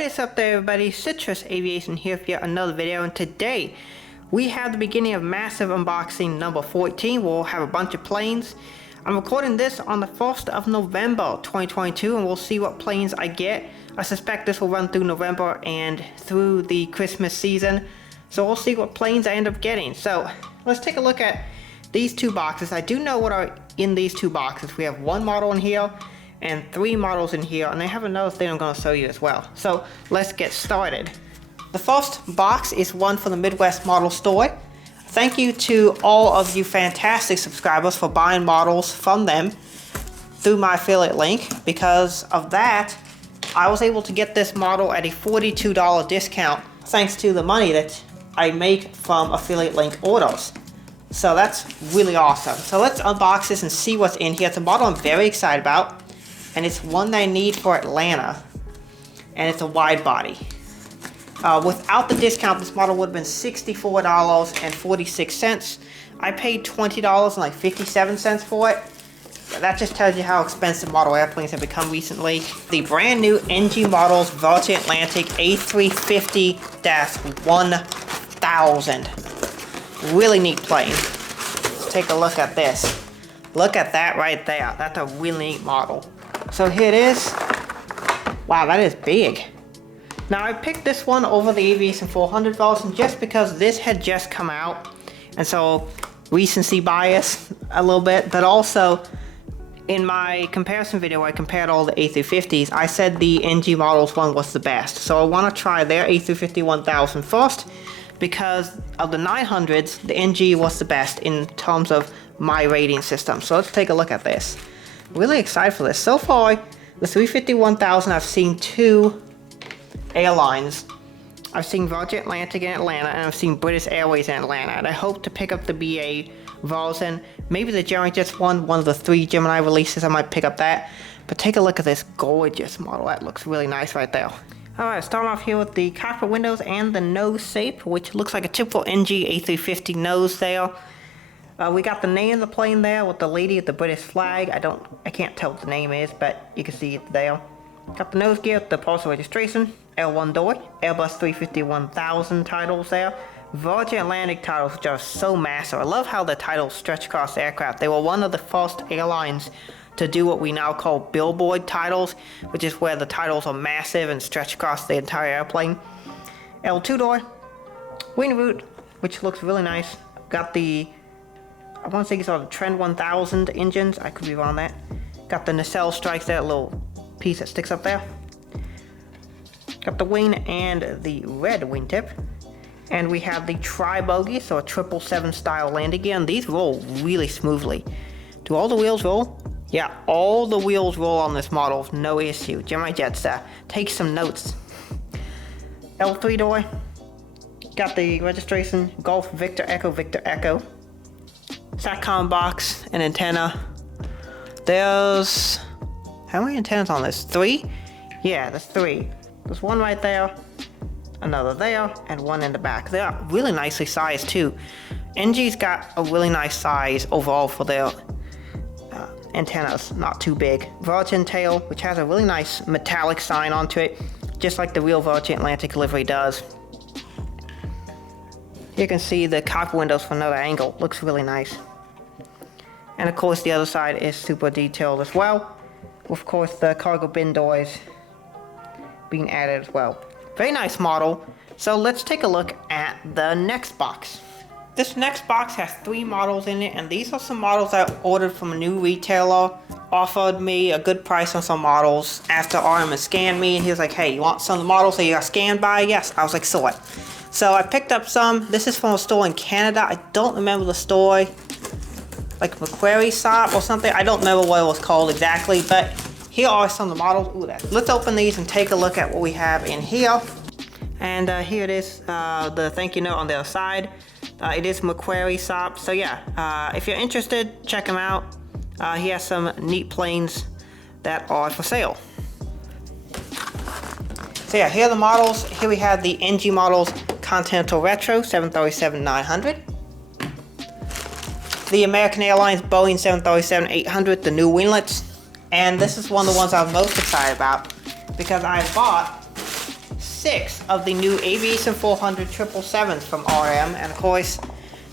What is up there, everybody? Citrus Aviation here for yet another video, and today we have the beginning of massive unboxing number 14. We'll have a bunch of planes. I'm recording this on the 1st of November 2022, and we'll see what planes I get. I suspect this will run through November and through the Christmas season, so we'll see what planes I end up getting. So let's take a look at these two boxes. I do know what are in these two boxes. We have one model in here and 3 models in here, and I have another thing I'm going to show you as well. So let's get started. The first box is one from the Midwest Model Store. Thank you to all of you fantastic subscribers for buying models from them through my affiliate link. Because of that, I was able to get this model at a $42 discount thanks to the money that I make from affiliate link orders. So that's really awesome. So let's unbox this and see what's in here. It's a model I'm very excited about, and it's one that I need for Atlanta, and it's a wide body. Without the discount, this model would have been $64.46. I paid $20.57 for it. That just tells you how expensive model airplanes have become recently. The brand new NG Models Virgin Atlantic A350-1000. Really neat plane. Let's take a look at this. Look at that right there. That's a really neat model. So here it is. Wow, that is big. Now I picked this one over the Aviation 400 version just because this had just come out, and so recency bias a little bit, but also in my comparison video I compared all the A350s. I said the NG Models one was the best, so I want to try their A350-1000 first because of the 900s. The NG was the best in terms of my rating system. So let's take a look at this. Really excited for this. So far, the 350-1000, I've seen 2 airlines. I've seen Virgin Atlantic in Atlanta, and I've seen British Airways in Atlanta, and I hope to pick up the BA version. Maybe the Gemini Jets one of the 3 Gemini releases, I might pick up that. But take a look at this gorgeous model. That looks really nice right there. Alright, starting off here with the cockpit windows and the nose shape, which looks like a typical NG A350 nose there. We got the name of the plane there with the lady at the British flag. I can't tell what the name is, but you can see it there. Got the nose gear, the parcel registration, L1 door, Airbus 350-1000 titles there. Virgin Atlantic titles, which are so massive. I love how the titles stretch across the aircraft. They were one of the first airlines to do what we now call billboard titles, which is where the titles are massive and stretch across the entire airplane. L2 door, wing root, which looks really nice. Got the, I want to say it's all the Trend 1000 engines. I could be wrong on that. Got the nacelle strikes there, little piece that sticks up there. Got the wing and the red wingtip. And we have the tri-bogey, so a 777 style landing gear. And these roll really smoothly. Do all the wheels roll? Yeah, all the wheels roll on this model, no issue. Gemini Jets, take some notes. L3 door. Got the registration, Golf Victor Echo Victor Echo. SATCOM box and antenna. There's, how many antennas on this? 3? Yeah, there's 3. There's one right there, another there, and one in the back. They're really nicely sized too. NG's got a really nice size overall for their antennas, not too big. Virgin tail, which has a really nice metallic sign onto it, just like the real Virgin Atlantic livery does. You can see the cockpit windows from another angle. Looks really nice. And of course the other side is super detailed as well. Of course the cargo bin doors being added as well. Very nice model. So let's take a look at the next box. This next box has 3 models in it, and these are some models I ordered from a new retailer. Offered me a good price on some models after RM had scanned me, and he was like, hey, you want some of the models that you got scanned by? Yes. I was like, so what? So I picked up some. This is from a store in Canada. I don't remember the store, like Macquarie Shop or something. I don't remember what it was called exactly, but here are some of the models. Ooh, let's open these and take a look at what we have in here. And here it is, the thank you note on the other side. It is Macquarie Shop, so yeah, if you're interested, check him out. He has some neat planes that are for sale. So yeah, here are the models. Here we have the NG Models Continental Retro 737-900. The American Airlines Boeing 737-800, the new winglets. And this is one of the ones I was most excited about because I bought 6 of the new Aviation 400 777s from RM, and of course,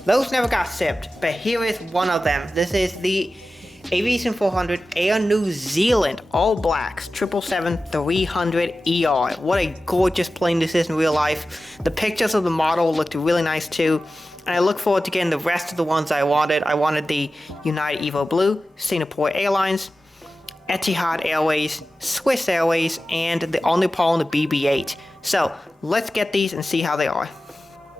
those never got shipped, but here is one of them. This is the Aviation 400 Air New Zealand All Blacks 777-300ER. What a gorgeous plane this is in real life. The pictures of the model looked really nice too. And I look forward to getting the rest of the ones I wanted. I wanted the United Evo Blue, Singapore Airlines, Etihad Airways, Swiss Airways, and the all-new Paul and the BB-8. So let's get these and see how they are.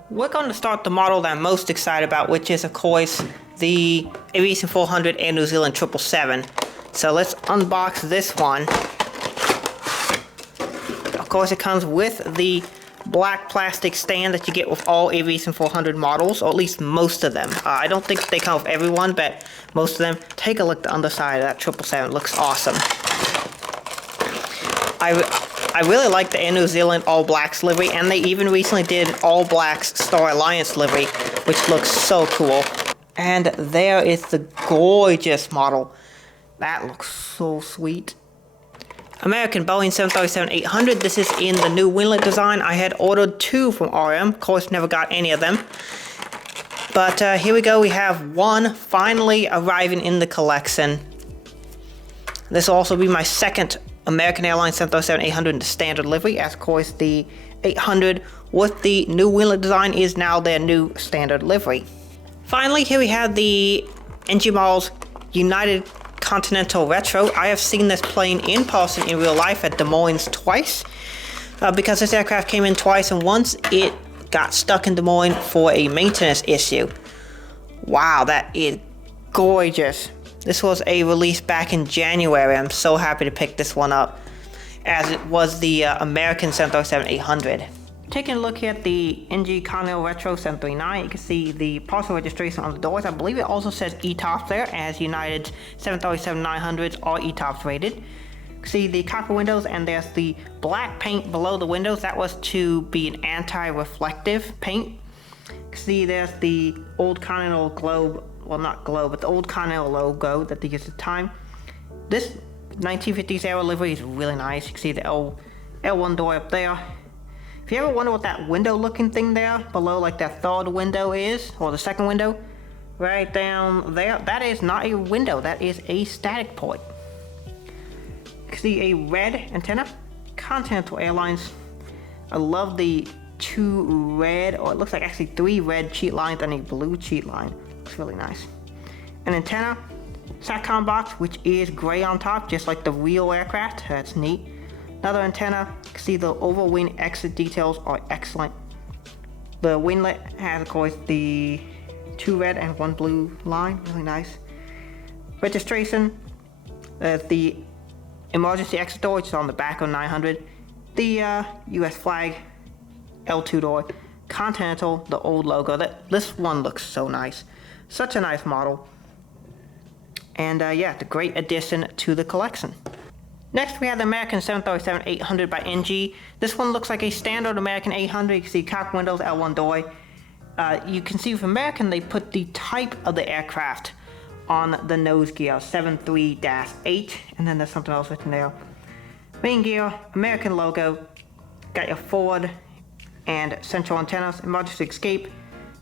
We're going to start the model that I'm most excited about, which is of course the Aviation 400 Air New Zealand 777. So let's unbox this one. Of course it comes with the black plastic stand that you get with all Aviation 400 models, or at least most of them. I don't think they come with everyone, but most of them. Take a look at the underside of that 777. It looks awesome. I really like the Air New Zealand All Blacks livery, and they even recently did All Blacks Star Alliance livery, which looks so cool. And there is the gorgeous model. That looks so sweet. American Boeing 737-800. This is in the new winglet design. I had ordered 2 from RM. Of course, never got any of them. But here we go. We have one finally arriving in the collection. This will also be my second American Airlines 737-800 in the standard livery. As of course, the 800 with the new winglet design is now their new standard livery. Finally, here we have the NG Models United Continental Retro. I have seen this plane in person in real life at Des Moines twice, because this aircraft came in twice, and once it got stuck in Des Moines for a maintenance issue. Wow, that is gorgeous. This was a release back in January. I'm so happy to pick this one up, as it was the American 737-800. Taking a look at the NG Continental Retro 739, you can see the partial registration on the doors. I believe it also says ETOPS there, as United's 737-900s are ETOPS rated. You can see the cockpit windows, and there's the black paint below the windows. That was to be an anti-reflective paint. You can see there's the old Continental globe, well not globe, but the old Continental logo that they used at the time. This 1950s era livery is really nice. You can see the L1 door up there. If you ever wonder what that window looking thing there below, like that third window is, or the second window, right down there, that is not a window, that is a static port. You can see a red antenna, Continental Airlines. I love the 2 red, or it looks like actually 3 red cheat lines and a blue cheat line. Looks really nice. An antenna, SATCOM box, which is gray on top, just like the real aircraft. That's neat. Another antenna. You can see the oval wing exit details are excellent. The winglet has, of course, the 2 red and 1 blue line. Really nice. Registration. The emergency exit door, which is on the back of 900. The US flag. L2 door. Continental, the old logo. This one looks so nice. Such a nice model. And yeah, the great addition to the collection. Next, we have the American 737-800 by NG. This one looks like a standard American 800. You can see cockpit windows, L1 door. You can see with American, they put the type of the aircraft on the nose gear, 73-8, and then there's something else written there. Main gear, American logo. Got your forward and central antennas, emergency escape.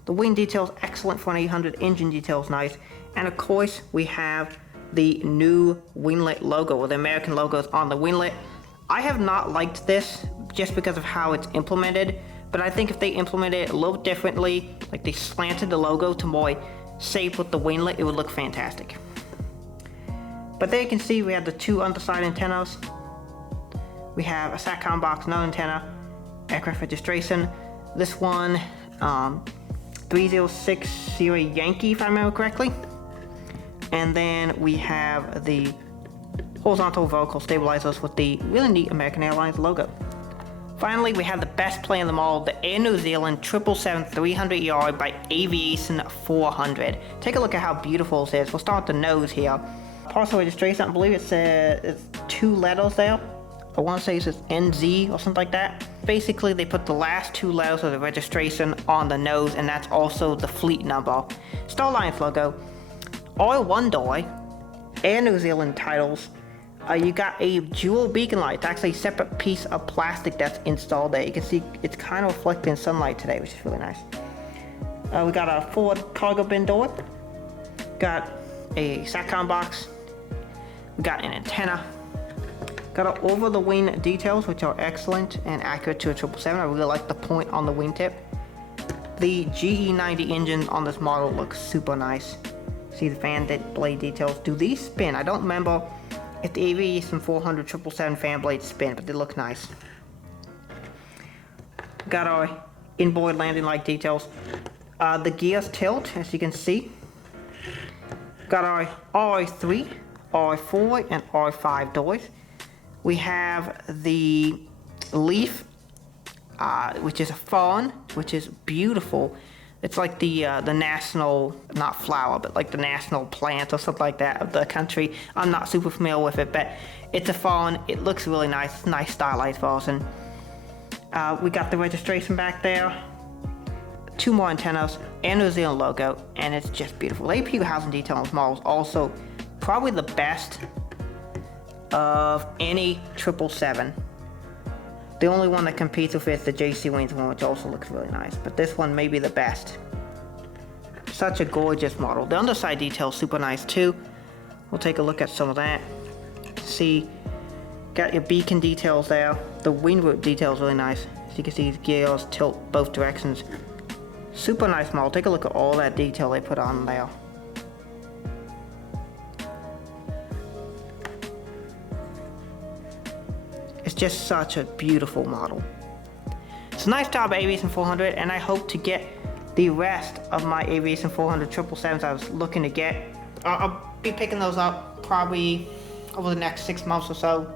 The wing details excellent for an 800. Engine details nice. And of course, we have the new winglet logo, or the American logos on the winglet. I have not liked this just because of how it's implemented, but I think if they implemented it a little differently, like they slanted the logo to more shape with the winglet, it would look fantastic. But there you can see we have the 2 underside antennas. We have a SATCOM box, another antenna, aircraft registration. This one, 306 Sierra Yankee, if I remember correctly. And then we have the horizontal vertical stabilizers with the really neat American Airlines logo. Finally, we have the best plane of them all, the Air New Zealand 777-300ER by Aviation 400. Take a look at how beautiful this is. We'll start with the nose here. Partial registration, I believe it's 2 letters there. I want to say it says NZ or something like that. Basically, they put the last 2 letters of the registration on the nose, and that's also the fleet number. Star Alliance logo. All 1 door, Air New Zealand titles, You got a dual beacon light. It's actually a separate piece of plastic that's installed there. You can see it's kind of reflecting sunlight today, which is really nice. We got a forward cargo bin door. Got a SATCOM box. We got an antenna. Got over the wing details, which are excellent and accurate to a 777. I really like the point on the wingtip. The GE90 engine on this model looks super nice. See the fan blade details. Do these spin? I don't remember if the Aviation 400 777 fan blades spin, but they look nice. Got our inboard landing light details. The gears tilt, as you can see. Got our R3, R4, and R5 doors. We have the leaf, which is a fawn, which is beautiful. It's like the national, not flower, but like the national plant or something like that of the country. I'm not super familiar with it, but it's a fawn. It looks really nice. It's nice stylized fawn. We got the registration back there. 2 more antennas and New Zealand logo, and it's just beautiful. The APU housing detail on this model is also probably the best of any 777. The only one that competes with it is the JC Wings one, which also looks really nice, but this one may be the best. Such a gorgeous model. The underside detail is super nice too. We'll take a look at some of that. See, got your beacon details there. The wing root detail is really nice. As you can see, these gears tilt both directions. Super nice model. Take a look at all that detail they put on there. It's just such a beautiful model. It's a nice job, Aviation 400, and I hope to get the rest of my Aviation 400 777s I was looking to get. I'll be picking those up probably over the next 6 months or so.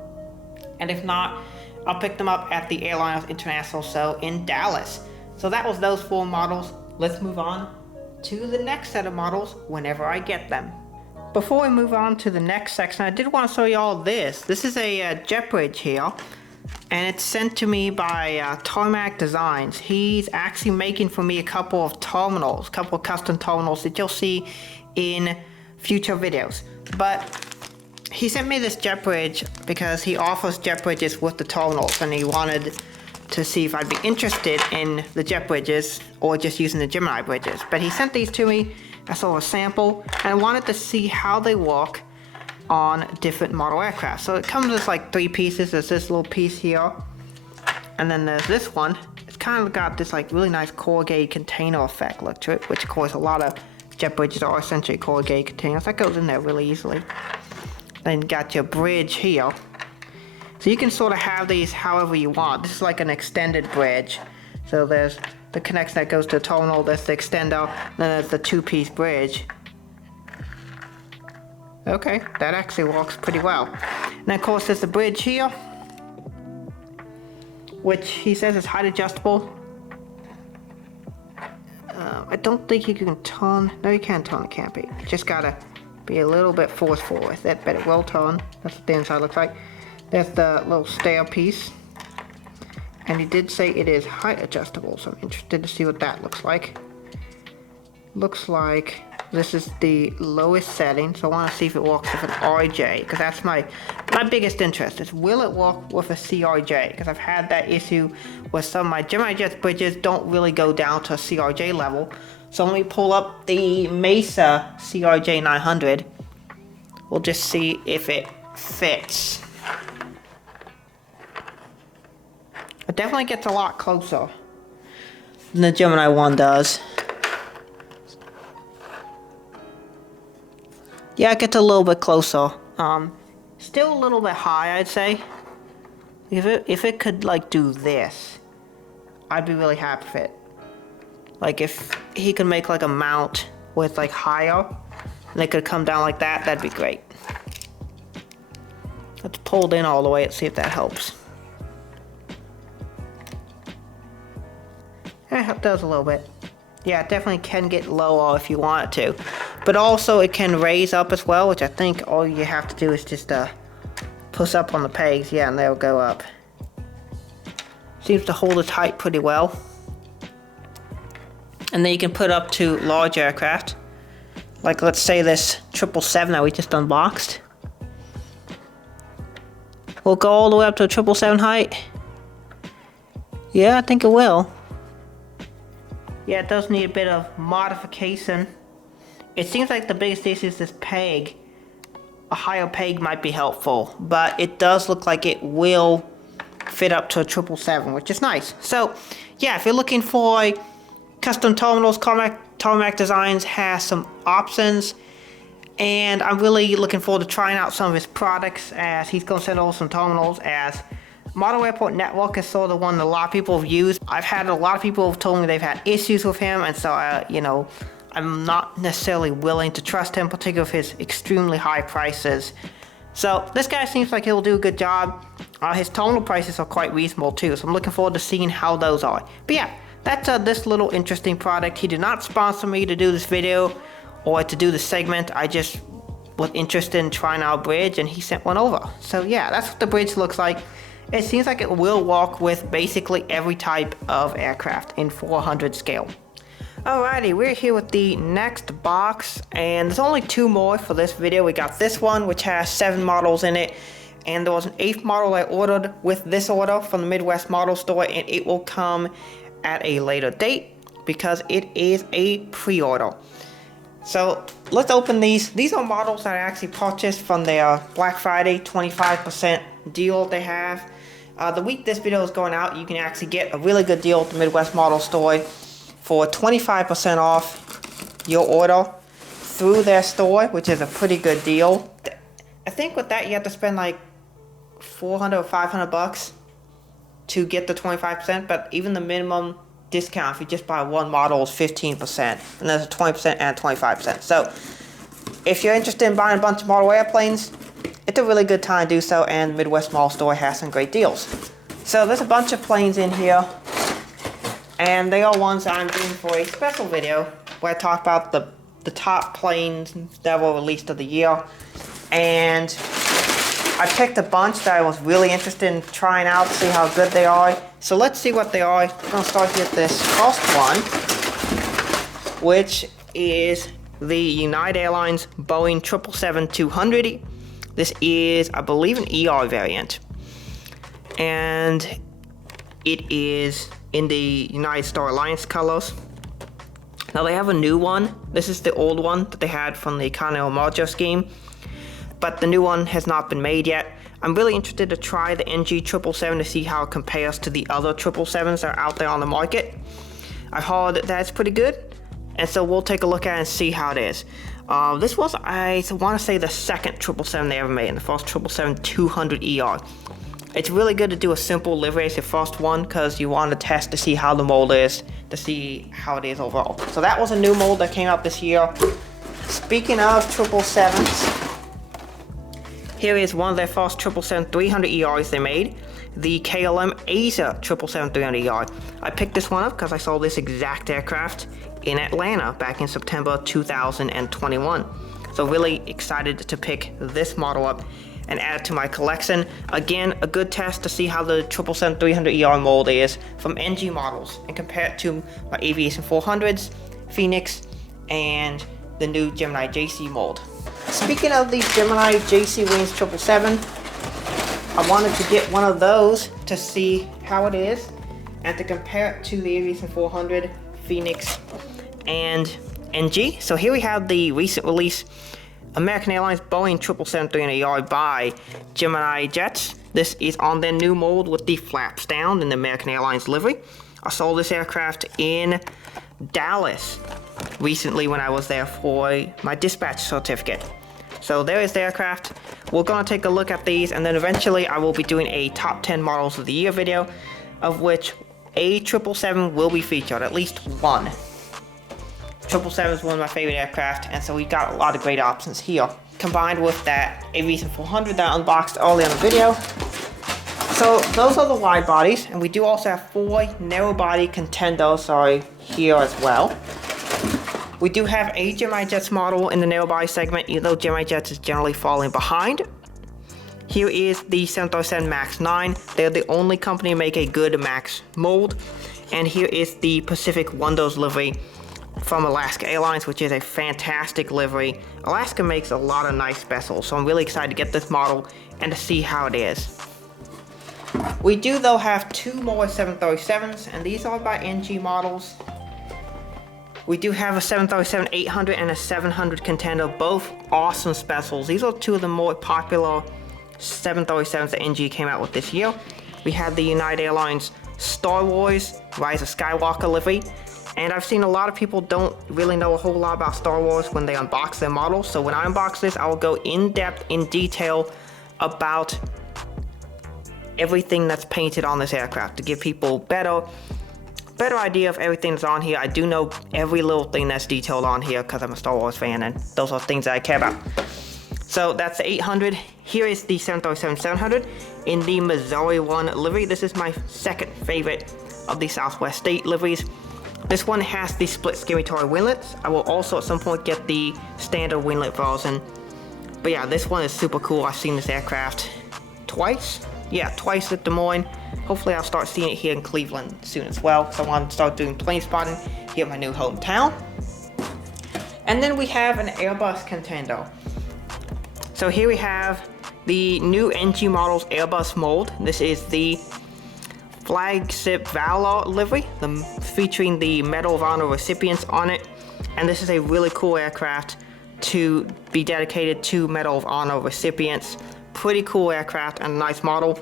And if not, I'll pick them up at the Airliners International Show in Dallas. So that was those 4 models. Let's move on to the next set of models whenever I get them. Before we move on to the next section, I did want to show you all this. This is a Jetbridge here, and it's sent to me by Tarmac Designs. He's actually making for me a couple of terminals, a couple of custom terminals that you'll see in future videos. But he sent me this Jetbridge because he offers Jetbridges with the terminals, and he wanted to see if I'd be interested in the Jetbridges or just using the Gemini bridges. But he sent these to me. I saw a sample and I wanted to see how they work on different model aircraft. So it comes with like 3 pieces. There's this little piece here, and then there's this one. It's kind of got this like really nice corrugated container effect look to it, which of course a lot of jet bridges are essentially corrugated containers. That goes in there really easily. Then you got your bridge here. So you can sort of have these however you want. This is like an extended bridge. So there's the connection that goes to the terminal, there's the extender, then there's the 2-piece bridge. Okay, that actually works pretty well. And then of course there's the bridge here, which he says is height adjustable. I don't think you can turn, no you can't turn, it can't be. You just gotta be a little bit forceful with it, but it will turn. That's what the inside looks like. There's the little stair piece. And he did say it is height adjustable, so I'm interested to see what that looks like. Looks like this is the lowest setting, so I want to see if it works with an RJ, because that's my biggest interest, is will it work with a CRJ? Because I've had that issue with some of my Gemini Jets bridges don't really go down to a CRJ level. So let me pull up the Mesa CRJ 900. We'll just see if it fits. It definitely gets a lot closer than the Gemini one does. Yeah, it gets a little bit closer. Still a little bit high, I'd say. If it could like do this, I'd be really happy with it. Like if he could make like a mount with like higher, and they could come down like that, that'd be great. Let's pull it in all the way and see if that helps. It does a little bit. Yeah, it definitely can get lower if you want it to. But also it can raise up as well, which I think all you have to do is just push up on the pegs, yeah, and they'll go up. Seems to hold it tight pretty well. And then you can put up to large aircraft. Like let's say this 777 that we just unboxed. will go all the way up to a 777 height. Yeah, I think it will. Yeah, it does need a bit of modification. It seems like the biggest issue is this peg. A higher peg might be helpful, but it does look like it will fit up to a 777, which is nice. So, yeah, if you're looking for custom terminals, Tarmac Designs has some options, and I'm really looking forward to trying out some of his products, as he's going to send over some terminals, as Model Airport Network is sort of one that a lot of people have used. I've had a lot of people who have told me they've had issues with him, and so, you know, I'm not necessarily willing to trust him, particularly with his extremely high prices. So this guy seems like he'll do a good job. His terminal prices are quite reasonable too, so I'm looking forward to seeing how those are. But yeah, that's this little interesting product. He did not sponsor me to do this video or to do this segment. I just was interested in trying out a bridge, and he sent one over. So yeah, that's what the bridge looks like. It seems like it will work with basically every type of aircraft in 400 scale. Alrighty, we're here with the next box, and there's only 2 more for this video. We got this one, which has 7 models in it, and there was an 8th model I ordered with this order from the Midwest Model Store, and it will come at a later date because it is a pre-order. So let's open these. These are models that I actually purchased from their Black Friday 25% deal they have. The week this video is going out, you can actually get a really good deal at the Midwest Model Store for 25% off your order through their store, which is a pretty good deal. I think with that you have to spend like $400 or $500 to get the 25%, but even the minimum discount if you just buy one model is 15%, and there's a 20% and 25%. So if you're interested in buying a bunch of model airplanes, it's a really good time to do so, and Midwest Model Store has some great deals. So there's a bunch of planes in here, and they are ones that I'm doing for a special video where I talk about the top planes that were released of the year. And I picked a bunch that I was really interested in trying out to see how good they are. So let's see what they are. I'm going to start with this first one, which is the United Airlines Boeing 777-200. This is, I believe, an ER variant. And it is in the United Star Alliance colors. Now they have a new one. This is the old one that they had from the Continental Merger scheme, but the new one has not been made yet. I'm really interested to try the NG 777 to see how it compares to the other 777s that are out there on the market. I've heard that it's pretty good, and so we'll take a look at it and see how it is. This was, I want to say, the second 777 they ever made, and the first 777-200ER. It's really good to do a simple livery as your first one because you want to test to see how the mold is, to see how it is overall. So that was a new mold that came out this year. Speaking of 777s, here is one of their first 777-300ERs they made, the KLM Asia 777-300ER. I picked this one up because I saw this exact aircraft in Atlanta back in September 2021. So really excited to pick this model up and add it to my collection. Again, a good test to see how the 777-300ER mold is from NG models and compare it to my Aviation 400s, Phoenix, and the new Gemini JC mold. Speaking of the Gemini JC Wings 777, I wanted to get one of those to see how it is and to compare it to the Aviation 400, Phoenix, and NG. So here we have the recent release American Airlines Boeing 777-300ER by Gemini Jets. This is on their new mold with the flaps down in the American Airlines livery. I saw this aircraft in Dallas recently when I was there for my dispatch certificate. So there is the aircraft. We're going to take a look at these, and then eventually I will be doing a top 10 models of the year video, of which a 777 will be featured, at least one. 777 is one of my favorite aircraft, and so we got a lot of great options here, combined with that Aviation 400 that I unboxed earlier in the video. So those are the wide bodies, and we do also have 4 narrow body contenders here as well. We do have a Gemini Jets model in the narrow body segment, even though Gemini Jets is generally falling behind. Here is the 737 MAX 9. They're the only company to make a good MAX mold. And here is the Pacific Wonders livery from Alaska Airlines, which is a fantastic livery. Alaska makes a lot of nice vessels, so I'm really excited to get this model and to see how it is. We do though have 2 more 737s, and these are by NG Models. We do have a 737-800 and a 700 contender, both awesome specials. These are 2 of the more popular 737s that NG came out with this year. We have the United Airlines Star Wars Rise of Skywalker livery, and I've seen a lot of people don't really know a whole lot about Star Wars when they unbox their models. So when I unbox this, I will go in depth, in detail about everything that's painted on this aircraft to give people better idea of everything that's on here. I do know every little thing that's detailed on here because I'm a Star Wars fan, and those are things that I care about. So that's the 800. Here is the 737-700 in the Missouri 1 livery. This is my second favorite of the Southwest State liveries. This one has the split skirmitory winglets. I will also at some point get the standard winglet version. But yeah, this one is super cool. I've seen this aircraft twice. Yeah, twice at Des Moines. Hopefully I'll start seeing it here in Cleveland soon as well. So I want to start doing plane spotting here in my new hometown. And then we have an Airbus contender. So here we have the new NG Models Airbus mold. This is the flagship Valor livery, featuring the Medal of Honor recipients on it. And this is a really cool aircraft to be dedicated to Medal of Honor recipients. Pretty cool aircraft and a nice model.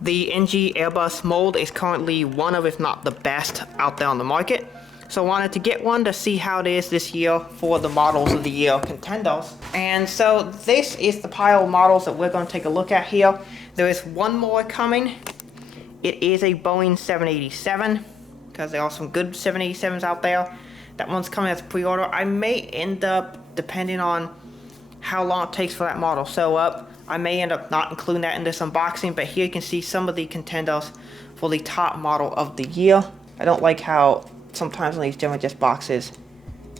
The NG Airbus mold is currently one of, if not the best, out there on the market. So I wanted to get one to see how it is this year for the Models of the Year contenders. And so this is the pile of models that we're going to take a look at here. There is one more coming. It is a Boeing 787, because there are some good 787s out there. That one's coming as pre-order. I may end up, depending on how long it takes for that model to sew up, I may end up not including that in this unboxing, but here you can see some of the contenders for the top model of the year. I don't like how sometimes on these Gemini Jets boxes,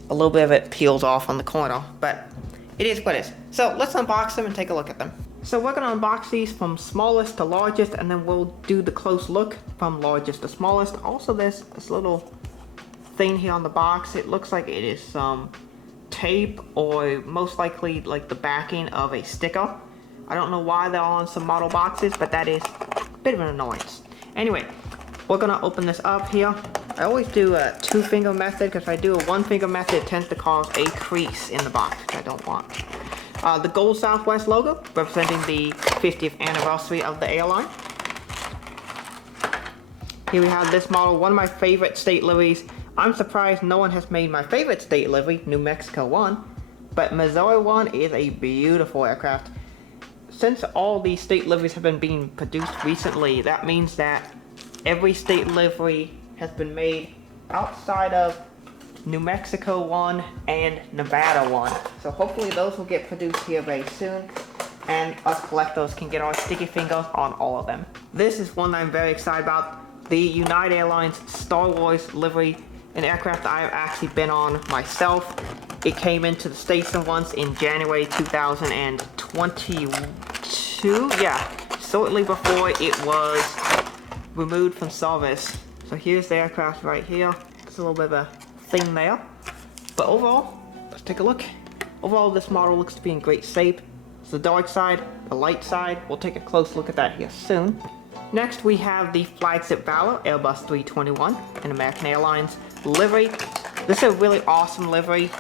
a little bit of it peels off on the corner, but it is what it is. So let's unbox them and take a look at them. So we're going to unbox these from smallest to largest, and then we'll do the close look from largest to smallest. Also, there's this little thing here on the box. It looks like it is some tape, or most likely like the backing of a sticker. I don't know why they're on some model boxes, but that is a bit of an annoyance. Anyway, we're going to open this up here. I always do a 2-finger method, because if I do a 1-finger method, it tends to cause a crease in the box, which I don't want. The gold Southwest logo, representing the 50th anniversary of the airline. Here we have this model, one of my favorite state liveries. I'm surprised no one has made my favorite state livery, New Mexico 1, but Missouri 1 is a beautiful aircraft. Since all these state liveries have been being produced recently, that means that every state livery has been made outside of New Mexico 1 and Nevada 1. So hopefully those will get produced here very soon, and us collectors can get our sticky fingers on all of them. This is one I'm very excited about. The United Airlines Star Wars livery, an aircraft I've actually been on myself. It came into the States once in January 2022. Yeah, shortly before it was removed from service. So here's the aircraft right here. There's a little bit of a thing there. But overall, let's take a look. Overall, this model looks to be in great shape. It's the dark side, the light side. We'll take a close look at that here soon. Next, we have the flagship Valor Airbus 321 and American Airlines livery. This is a really awesome livery,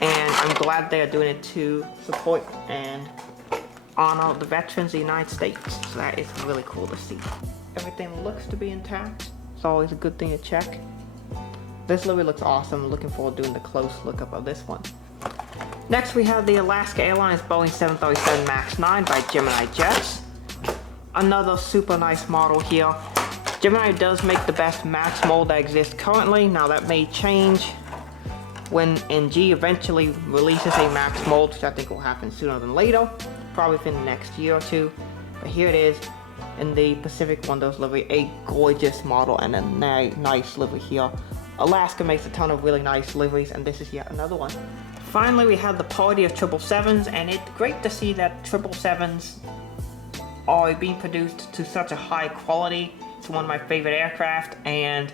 and I'm glad they are doing it to support and honor the veterans of the United States. So that is really cool to see. Everything looks to be intact. It's always a good thing to check. This livery looks awesome. I'm looking forward to doing the close lookup of this one. Next, we have the Alaska Airlines Boeing 737 MAX 9 by Gemini Jets. Another super nice model here. Gemini does make the best MAX mold that exists currently. Now that may change when NG eventually releases a MAX mold, which I think will happen sooner than later, probably within the next year or two. But here it is in the Pacific Windows livery, a gorgeous model and a nice livery here. Alaska makes a ton of really nice liveries, and this is yet another one. Finally, we have the party of 777s, and it's great to see that 777s are being produced to such a high quality. It's one of my favorite aircraft, and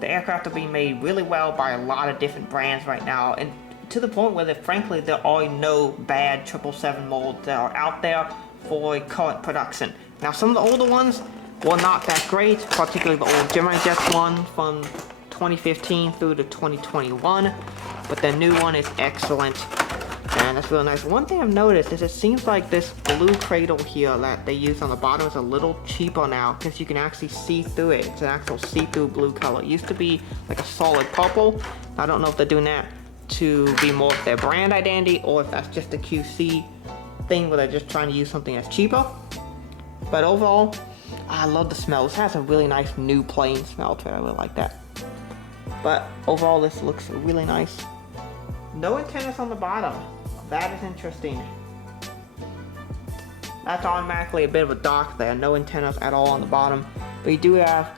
the aircraft are being made really well by a lot of different brands right now, and to the point where frankly there are no bad 777 molds that are out there for current production. Now some of the older ones were not that great, particularly the old Gemini Jets one from 2015 through to 2021, but the new one is excellent, and that's really nice. One thing I've noticed is it seems like this blue cradle here that they use on the bottom is a little cheaper now, because you can actually see through it. It's an actual see-through blue color. It used to be like a solid purple. I don't know if they're doing that to be more of their brand identity, or if that's just a QC thing where they're just trying to use something that's cheaper. But overall, I love the smell. This has a really nice new plane smell to it. I really like that. But overall, this looks really nice. No antennas on the bottom. That is interesting. That's automatically a bit of a dock there. No antennas at all on the bottom. But you do have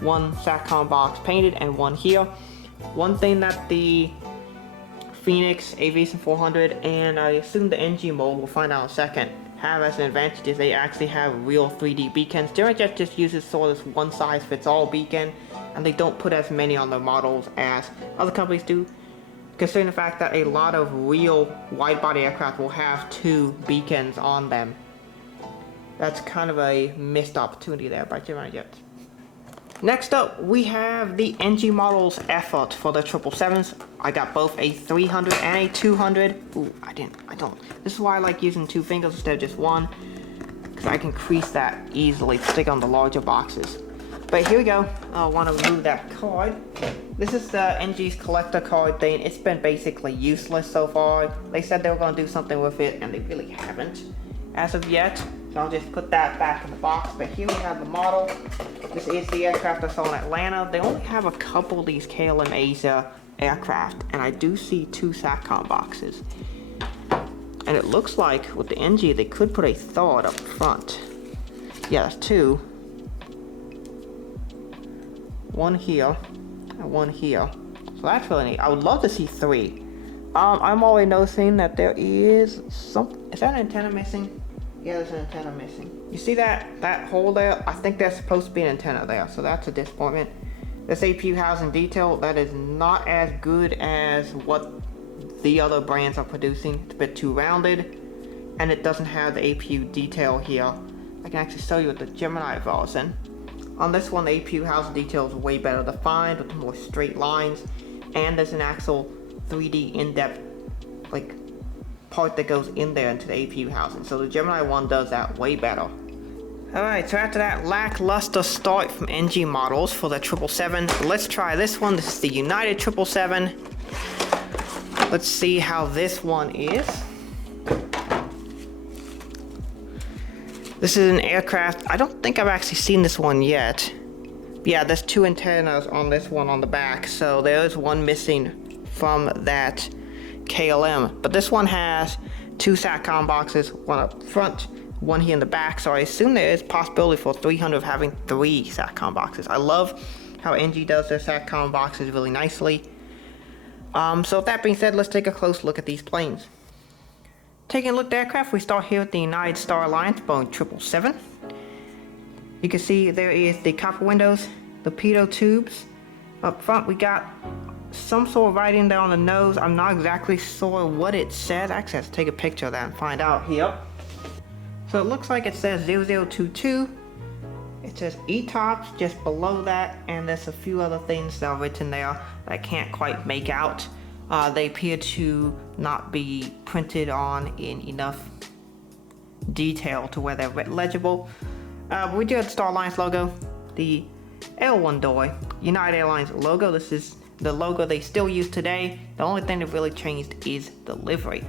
one SATCOM box painted and one here. One thing that the Phoenix Aviation 400 and I assume the NG mold, we'll find out in a second, have as an advantage is they actually have real 3D beacons. Gemini Jets just uses sort of this one size fits all beacon, and they don't put as many on their models as other companies do, considering the fact that a lot of real wide body aircraft will have 2 beacons on them. That's kind of a missed opportunity there by Gemini Jets. Next up, we have the NG Models effort for the 777s. I got both a 300 and a 200. Ooh, I don't. This is why I like using 2 fingers instead of just one, because I can crease that easily, particularly on the larger boxes. But here we go. I want to remove that card. This is the NG's collector card thing. It's been basically useless so far. They said they were going to do something with it, and they really haven't as of yet. So I'll just put that back in the box. But here we have the model. This is the aircraft I saw in Atlanta. They only have a couple of these KLM Asia aircraft, and I do see 2 SATCOM boxes. And it looks like with the NG, they could put a third up front. Yeah, that's 2. One here, and one here. So that's really neat. I would love to see 3. I'm already noticing that there is some. Is that an antenna missing? Yeah, there's an antenna missing. You see that hole there? I think there's supposed to be an antenna there, so that's a disappointment. This APU housing detail, that is not as good as what the other brands are producing. It's a bit too rounded, and it doesn't have the APU detail here. I can actually show you with the Gemini version. On this one, the APU housing detail is way better defined with more straight lines, and there's an actual 3D in-depth like part that goes in there into the APU housing. So the Gemini one does that way better. Alright, so after that lackluster start from NG Models for the 777, let's try this one. This is the United 777. Let's see how this one is. This is an aircraft, I don't think I've actually seen this one yet. Yeah, there's 2 antennas on this one on the back, so there is one missing from that KLM. But this one has 2 SATCOM boxes, one up front, one here in the back, so I assume there is possibility for 300 of having 3 SATCOM boxes. I love how NG does their SATCOM boxes really nicely. So with that being said, let's take a close look at these planes. Taking a look at the aircraft, we start here with the United Star Alliance Boeing 777. You can see there is the copper windows, the pitot tubes. Up front we got some sort of writing there on the nose. I'm not exactly sure what it says. Actually, I have to take a picture of that and find out here. So it looks like it says 0022. It says ETOPS just below that, and there's a few other things that are written there that I can't quite make out. They appear to not be printed on in enough detail to where they're legible. We do have the Star Alliance logo, the L1 door, United Airlines logo. This is the logo they still use today. The only thing that really changed is the livery.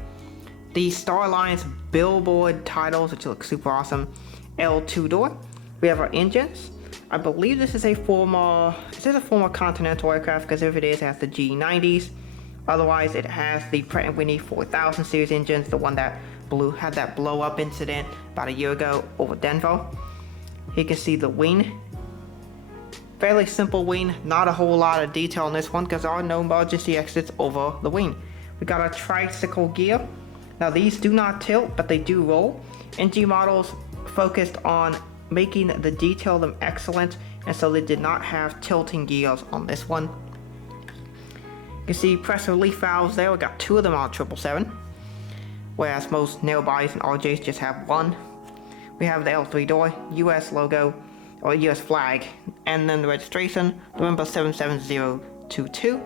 The Star Alliance billboard titles, which look super awesome. L2 door. We have our engines. I believe this is a former Continental aircraft, because if it is, it has the G90s. Otherwise, it has the Pratt & Whitney 4000 series engines, the one that had that blow up incident about a year ago over Denver. Here you can see the wing. Fairly simple wing, not a whole lot of detail on this one because there are no emergency exits over the wing. We got our tricycle gear. Now these do not tilt, but they do roll. NG Models focused on making the detail of them excellent, and so they did not have tilting gears on this one. You can see pressure relief valves there. We got 2 of them on 777, whereas most narrow bodies and RJs just have 1. We have the L3 door, US logo, or US flag, and then the registration, November 77022,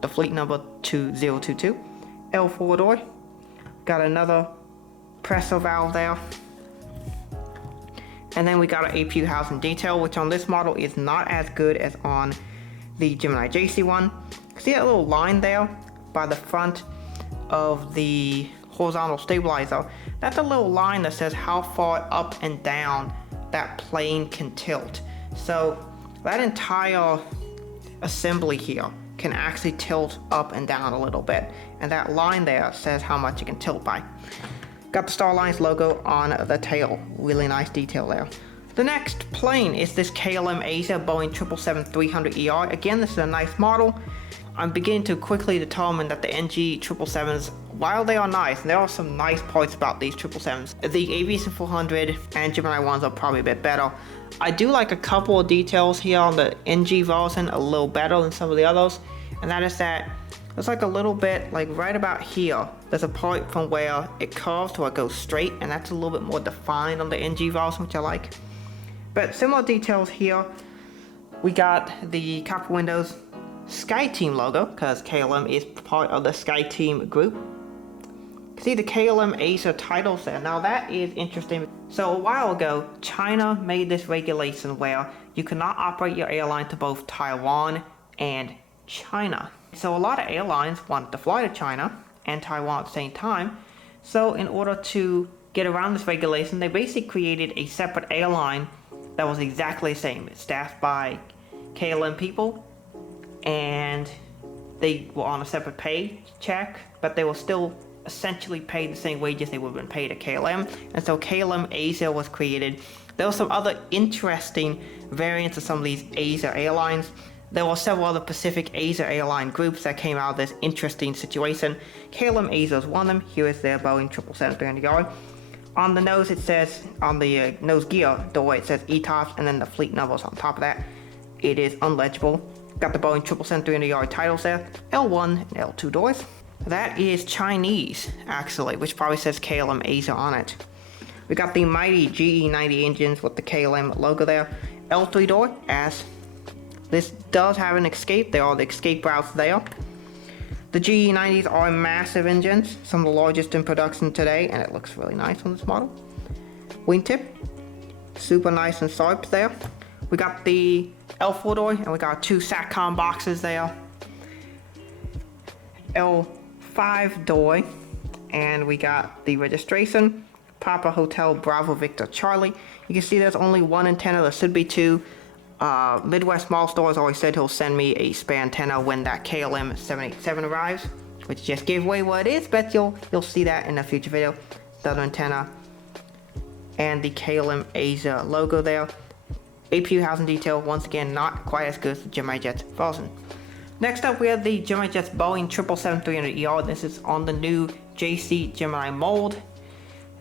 the fleet number 2022. L4 door, got another pressure valve there. And then we got an APU housing detail, which on this model is not as good as on the Gemini JC one. See that little line there by the front of the horizontal stabilizer? That's a little line that says how far up and down that plane can tilt. So that entire assembly here can actually tilt up and down a little bit, and that line there says how much it can tilt by. Got the Star Alliance logo on the tail, really nice detail there. The next plane is this KLM Asia Boeing 777-300ER. Again, this is a nice model. I'm beginning to quickly determine that the NG 777s, while they are nice, there are some nice parts about these 777s. The Aviation 400 and Gemini ones are probably a bit better. I do like a couple of details here on the NG version a little better than some of the others, and that is that it's like a little bit, like right about here, there's a part from where it curves to where it goes straight, and that's a little bit more defined on the NG version, which I like. But similar details here. We got the copper windows, SkyTeam logo, because KLM is part of the SkyTeam group. See the KLM Asia titles there. Now that is interesting. So a while ago, China made this regulation where you cannot operate your airline to both Taiwan and China. So a lot of airlines wanted to fly to China and Taiwan at the same time. So in order to get around this regulation, they basically created a separate airline that was exactly the same. It's staffed by KLM people, and they were on a separate pay check, but they were still essentially paid the same wages they would have been paid at KLM. And so KLM Asia was created. There were some other interesting variants of some of these Asia airlines. There were several other Pacific Asia airline groups that came out of this interesting situation. KLM Asia is one of them. Here is their Boeing 777-300ER. On the nose it says, on the nose gear door it says ETOPS, and then the fleet numbers on top of that. It is unlegible. Got the Boeing 777-300ER titles there, L1 and L2 doors. That is Chinese, actually, which probably says KLM Asia on it. We got the mighty GE90 engines with the KLM logo there. L3 door, as this does have an escape. There are the escape routes there. The GE90s are massive engines, some of the largest in production today, and it looks really nice on this model. Wingtip, super nice and sharp there. We got the L4 door, and we got two SATCOM boxes there. L5 door, and we got the registration, Papa Hotel Bravo Victor Charlie. You can see there's only one antenna, there should be two. Midwest Mall Stores always said he'll send me a spare antenna when that KLM 787 arrives, which just gave away what it is, but you'll see that in a future video. The other antenna, and the KLM Asia logo there. APU housing detail, once again, not quite as good as the Gemini Jets version. Next up, we have the Gemini Jets Boeing 777-300ER. This is on the new JC Gemini mold.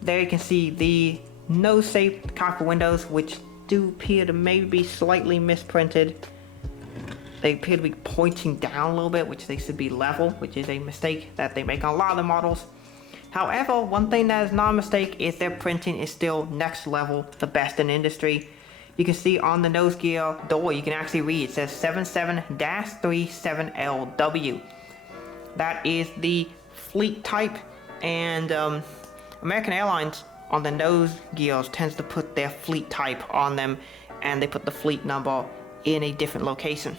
There you can see the nose-shaped copper windows, which do appear to maybe be slightly misprinted. They appear to be pointing down a little bit, which they should be level, which is a mistake that they make on a lot of the models. However, one thing that is not a mistake is their printing is still next level, the best in the industry. You can see on the nose gear door, you can actually read, it says 77-37LW. That is the fleet type, and American Airlines on the nose gears tends to put their fleet type on them, and they put the fleet number in a different location.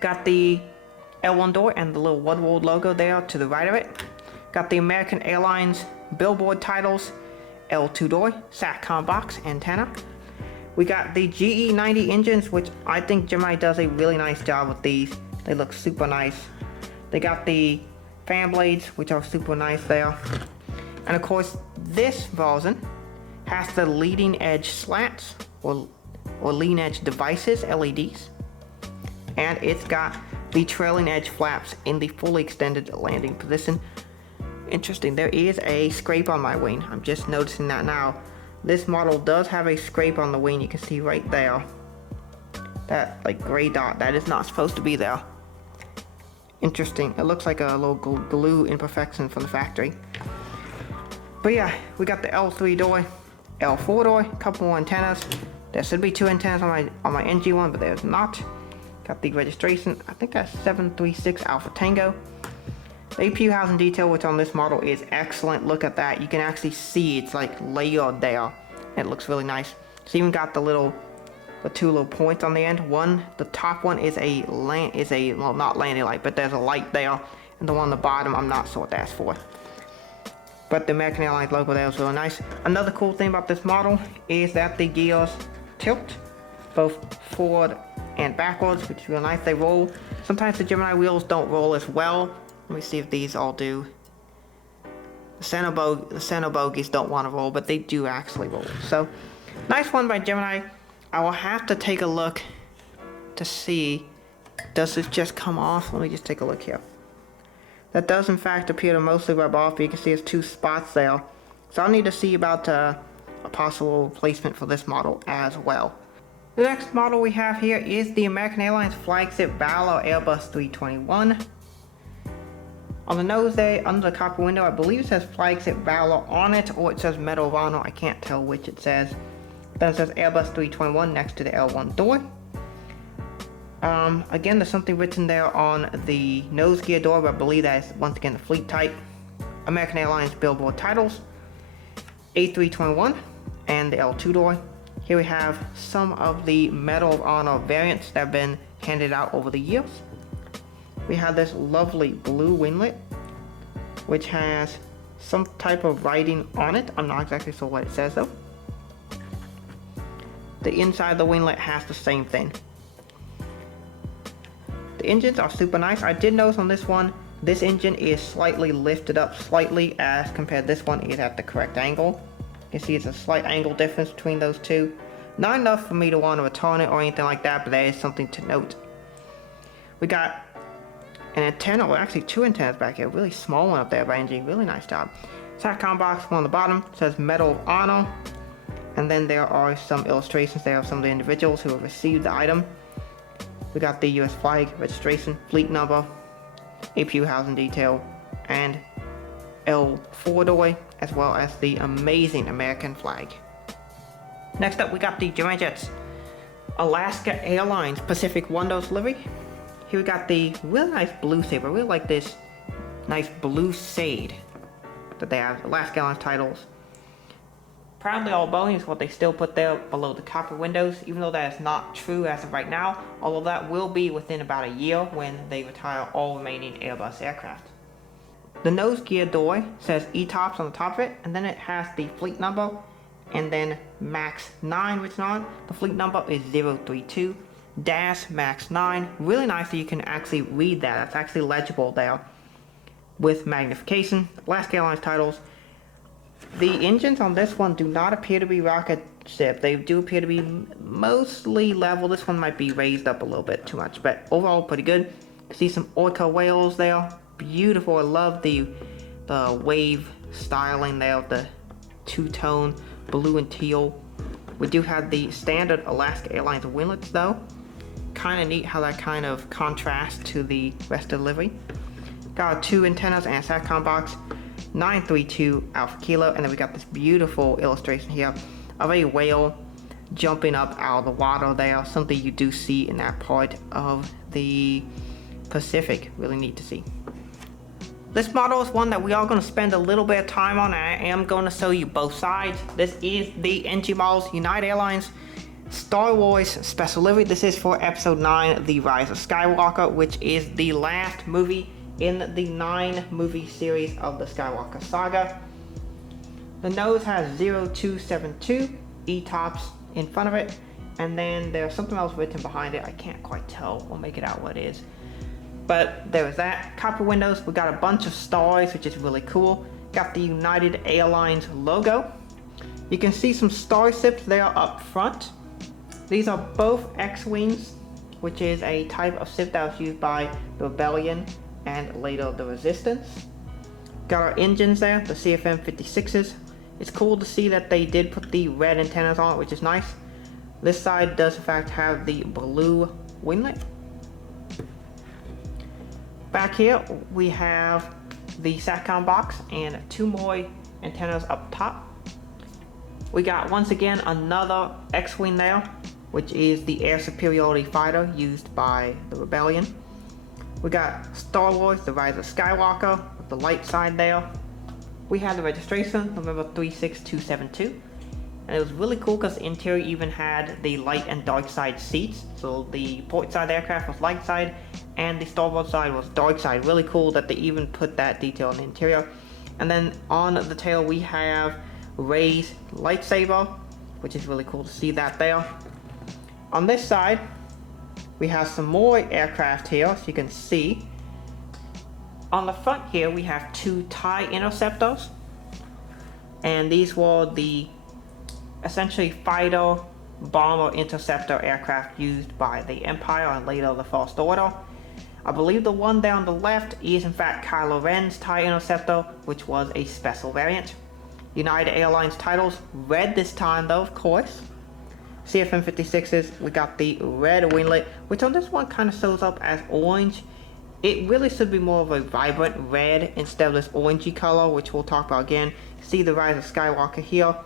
Got the L1 door and the little One World logo there to the right of it. Got the American Airlines billboard titles, L2 door, SATCOM box, antenna. We got the GE90 engines, which I think Gemini does a really nice job with these. They look super nice. They got the fan blades, which are super nice there. And of course, this version has the leading edge slats, or leading edge devices, LEDs. And it's got the trailing edge flaps in the fully extended landing position. Interesting, there is a scrape on my wing. I'm just noticing that now. This model does have a scrape on the wing, you can see right there. That like gray dot, that is not supposed to be there. Interesting, it looks like a little glue imperfection from the factory. But yeah, we got the L3 door, L4 door, a couple more antennas. There should be 2 antennas on my NG one, but there's not. Got the registration, I think that's 736 Alpha Tango. The APU housing detail, which on this model is excellent. Look at that, you can actually see it's like layered there. It looks really nice. It's even got the 2 little points on the end. The top one is well, not landing light, but there's a light there. And the one on the bottom, I'm not sure what that's for. But the American Airlines logo there is really nice. Another cool thing about this model is that the gears tilt both forward and backwards, which is really nice. They roll. Sometimes the Gemini wheels don't roll as well. Let me see if these all do. The center bogies don't want to roll, but they do actually roll. So, nice one by Gemini. I will have to take a look to see, does this just come off? Let me just take a look here. That does in fact appear to mostly rub off, but you can see there's 2 spots there. So I'll need to see about a possible replacement for this model as well. The next model we have here is the American Airlines flagship Valor Airbus 321. On the nose there, under the copper window, I believe it says flagship Valor on it, or it says Medal of Honor. I can't tell which it says. Then it says Airbus 321 next to the L1 door. Again, there's something written there on the nose gear door, but I believe that is once again the fleet type. American Airlines billboard titles, A321, and the L2 door. Here we have some of the Medal of Honor variants that have been handed out over the years. We have this lovely blue winglet, which has some type of writing on it. I'm not exactly sure what it says though. The inside of the winglet has the same thing. The engines are super nice. I did notice on this one, this engine is slightly lifted up slightly as compared to this one is at the correct angle. You can see it's a slight angle difference between those two. Not enough for me to want to return it or anything like that, but there is something to note. We got an antenna, well actually 2 antennas back here, really small one up there by NG, really nice job. SATCOM box, one on the bottom, says Medal of Honor. And then there are some illustrations there of some of the individuals who have received the item. We got the US flag, registration, fleet number, APU housing detail, and L4 doorway, as well as the amazing American flag. Next up, we got the Gemini Jets Alaska Airlines Pacific Windows livery. Here we got the really nice blue saber. I really like this nice blue shade that they have. Alaska Airlines titles. Proudly all Boeing is what they still put there below the copper windows, even though that is not true as of right now, although that will be within about a year when they retire all remaining Airbus aircraft. The nose gear door says ETOPS on the top of it, and then it has the fleet number, and then MAX 9 written on. The fleet number is 032-MAX 9. Really nice that you can actually read that. That's actually legible there with magnification. Alaska Airlines titles. The engines on this one do not appear to be rocket ship. They do appear to be mostly level. This one might be raised up a little bit too much, but overall pretty good. See some orca whales there. Beautiful. I love the wave styling there of the 2-tone blue and teal. We do have the standard Alaska Airlines winglets though. Kind of neat how that kind of contrasts to the rest of the livery. Got 2 antennas and a SATCOM box. 932 Alpha Kilo, and then we got this beautiful illustration here of a whale jumping up out of the water there, something you do see in that part of the Pacific. Really neat to see. This model is one that we are going to spend a little bit of time on, and I am going to show you both sides. This is the NG Models United Airlines Star Wars Special Livery. This is for Episode 9, The Rise of Skywalker, which is the last movie in the 9-movie series of the Skywalker saga. The nose has 0272 ETOPS in front of it, and then there's something else written behind it. I can't quite tell. We'll make it out what it is. But there is that. Copper windows. We got a bunch of stars, which is really cool. Got the United Airlines logo. You can see some starships there up front. These are both X-Wings, which is a type of ship that was used by the Rebellion and later the Resistance. Got our engines there, the CFM56s. It's cool to see that they did put the red antennas on it, which is nice. This side does in fact have the blue winglet. Back here we have the SATCOM box and 2 more antennas up top. We got once again another X-Wing there, which is the air superiority fighter used by the Rebellion. We got Star Wars, the Rise of Skywalker, with the light side there. We had the registration, November 36272. And it was really cool because the interior even had the light and dark side seats. So the port side aircraft was light side and the starboard side was dark side. Really cool that they even put that detail in the interior. And then on the tail we have Rey's lightsaber, which is really cool to see that there. On this side, we have some more aircraft here, so you can see. On the front here, we have two TIE Interceptors. And these were the essentially fighter, bomber, interceptor aircraft used by the Empire and later the First Order. I believe the one down the left is in fact Kylo Ren's TIE Interceptor, which was a special variant. United Airlines titles, red this time though, of course. CFM56s, we got the red winglet, which on this one kind of shows up as orange. It really should be more of a vibrant red instead of this orangey color, which we'll talk about again. See the Rise of Skywalker here.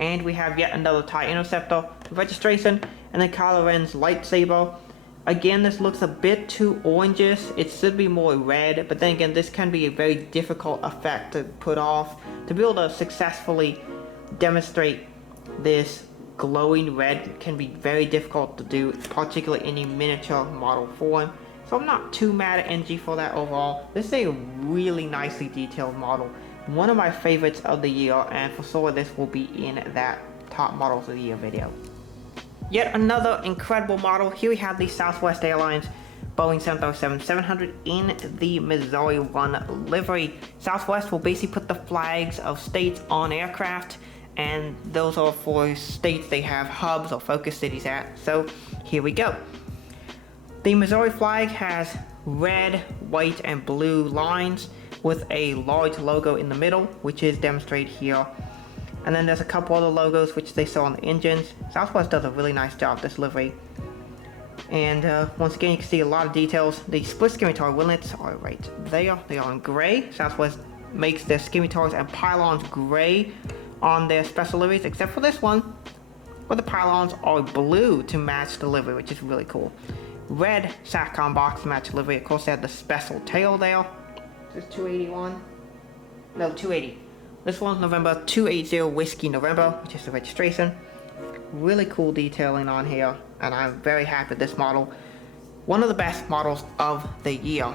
And we have yet another TIE Interceptor registration, and then Kylo Ren's lightsaber. Again, this looks a bit too orangish. It should be more red, but then again, this can be a very difficult effect to put off. To be able to successfully demonstrate this glowing red can be very difficult to do, particularly in a miniature model form. So I'm not too mad at NG for that overall. This is a really nicely detailed model. One of my favorites of the year, and for sure this will be in that top models of the year video. Yet another incredible model. Here we have the Southwest Airlines Boeing 737-700 in the Missouri 1 livery. Southwest will basically put the flags of states on aircraft, and those are for states they have hubs or focus cities at. So here we go. The Missouri flag has red, white, and blue lines with a large logo in the middle, which is demonstrated here. And then there's a couple other logos which they saw on the engines. Southwest does a really nice job this livery. And once again, you can see a lot of details. The split scimitar winglets are right there. They are in gray. Southwest makes their scimitars and pylons gray on their special liveries, except for this one, where the pylons are blue to match the livery, which is really cool. Red SATCOM box to match the livery. Of course, they had the special tail there. This is 281. No, 280. This one's November 280 Whiskey November, which is the registration. Really cool detailing on here, and I'm very happy with this model. One of the best models of the year.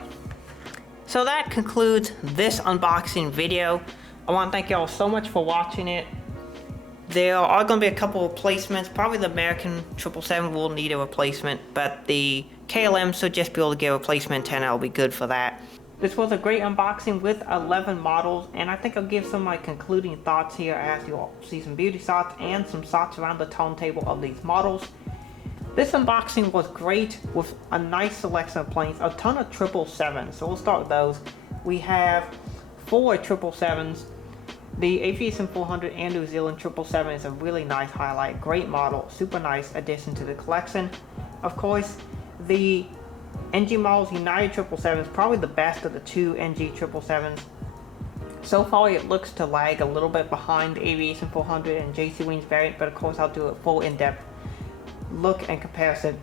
So that concludes this unboxing video. I want to thank y'all so much for watching it. There are going to be a couple of replacements. Probably the American 777 will need a replacement, but the KLM should just be able to get a replacement antenna. Will be good for that. This was a great unboxing with 11 models, and I think I'll give some of my concluding thoughts here as you'll see some beauty shots and some shots around the turntable of these models. This unboxing was great with a nice selection of planes, a ton of 777s, so we'll start with those. We have 4 777s. The Aviation 400 and New Zealand 777 is a really nice highlight, great model, super nice addition to the collection. Of course, the NG Models United 777 is probably the best of the two NG 777s. So far it looks to lag a little bit behind the Aviation 400 and JC Wings variant, but of course I'll do a full in-depth look and comparison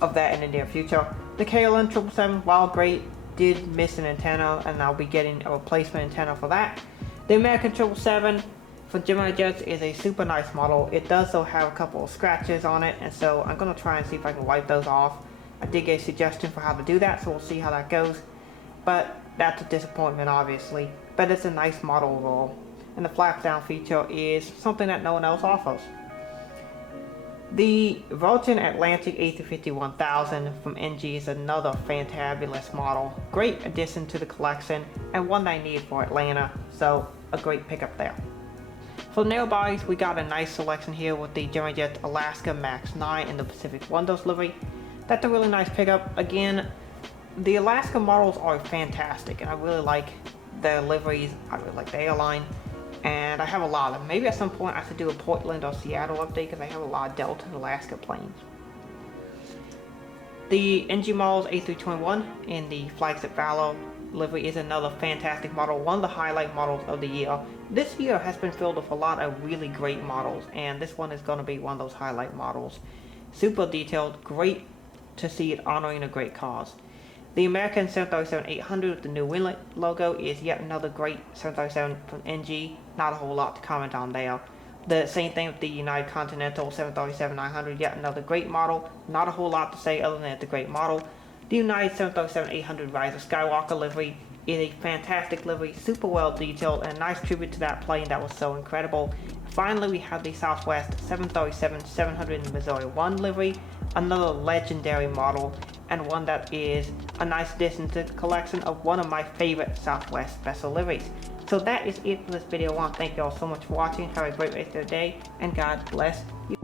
of that in the near future. The KLM 777, while great, did miss an antenna, and I'll be getting a replacement antenna for that. The American 777 for Gemini Jets is a super nice model. It does though have a couple of scratches on it, and so I'm going to try and see if I can wipe those off. I did get a suggestion for how to do that, so we'll see how that goes. But that's a disappointment, obviously. But it's a nice model overall. And the flap down feature is something that no one else offers. The Virgin Atlantic A350-1000 from NG is another fantabulous model. Great addition to the collection, and one that I need for Atlanta, so a great pickup there. For the narrow bodies, we got a nice selection here with the Gemini Jets Alaska Max 9 in the Pacific Windows livery. That's a really nice pickup. Again, the Alaska models are fantastic, and I really like the liveries. I really like the airline, and I have a lot of them. Maybe at some point I should do a Portland or Seattle update, because I have a lot of Delta and Alaska planes. The NG Models A321 in the Flagship Valor livery is another fantastic model, one of the highlight models of the year. This year has been filled with a lot of really great models, and this one is going to be one of those highlight models. Super detailed, great to see it honoring a great cause. The American 737-800 with the new winglet logo is yet another great 737 from NG. Not a whole lot to comment on there. The same thing with the United Continental 737-900, yet another great model. Not a whole lot to say other than it's a great model. The United 737-800 Rise of Skywalker livery is a fantastic livery, super well detailed, and a nice tribute to that plane that was so incredible. Finally, we have the Southwest 737-700 in Missouri 1 livery, another legendary model, and one that is a nice addition to the collection of one of my favorite Southwest special liveries. So that is it for this video. I want to thank you all so much for watching. Have a great rest of the day, and God bless you.